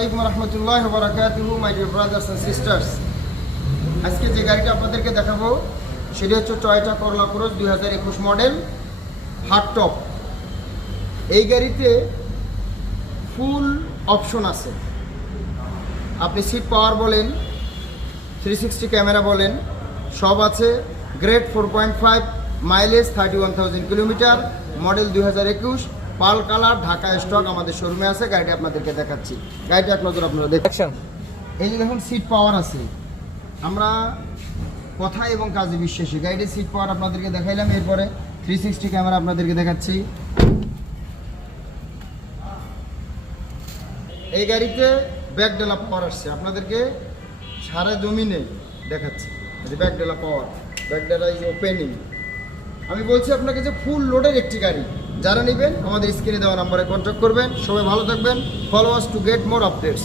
আলাইকুম রহমতুল্লাহ বারাকাতুহু my dear brothers and sisters. আজকে যে গাড়িটা আপনাদেরকে দেখাবো সেটি হচ্ছে টয়োটা করলা ক্রস 2021 মডেল হার্ড টপ। এই গাড়িতে ফুল অপশন আছে। আপনি সিট পাওয়ার বলেন, 360 ক্যামেরা বলেন, সব আছে। গ্রেড 4.5, মাইলেজ 31,000 কিলোমিটার, মডেল 2021, পাল কালার, ঢাকা স্টক আমাদের শোরুমে আছে। গাড়িটা আপনাদেরকে দেখাচ্ছি। গাড়িটা এক নজর আপনারা দেখছেন। এই যে দেখুন সিট পাওয়ার আছে। আমরা কথা এবং কাজে বিশ্বাসী। গাড়িটির সিট পাওয়ার আপনাদেরকে দেখাইলাম। এরপরে 360 ক্যামেরা আপনাদেরকে দেখাচ্ছি। এই গাড়িতে ব্যাক ডেলা পাওয়ার আসছে, আপনাদেরকে সারা জমিনে দেখাচ্ছি। ব্যাক ডেলা পাওয়ার, ব্যাক ডেলা ইজ ওপেনিং। আমি বলছি আপনাকে যে ফুল লোডের একটি গাড়ি। যারা নেবেন আমাদের স্ক্রিনে দেওয়া নাম্বারে কন্ট্যাক্ট করবেন। সবাই ভালো থাকবেন। Follow us to get more updates.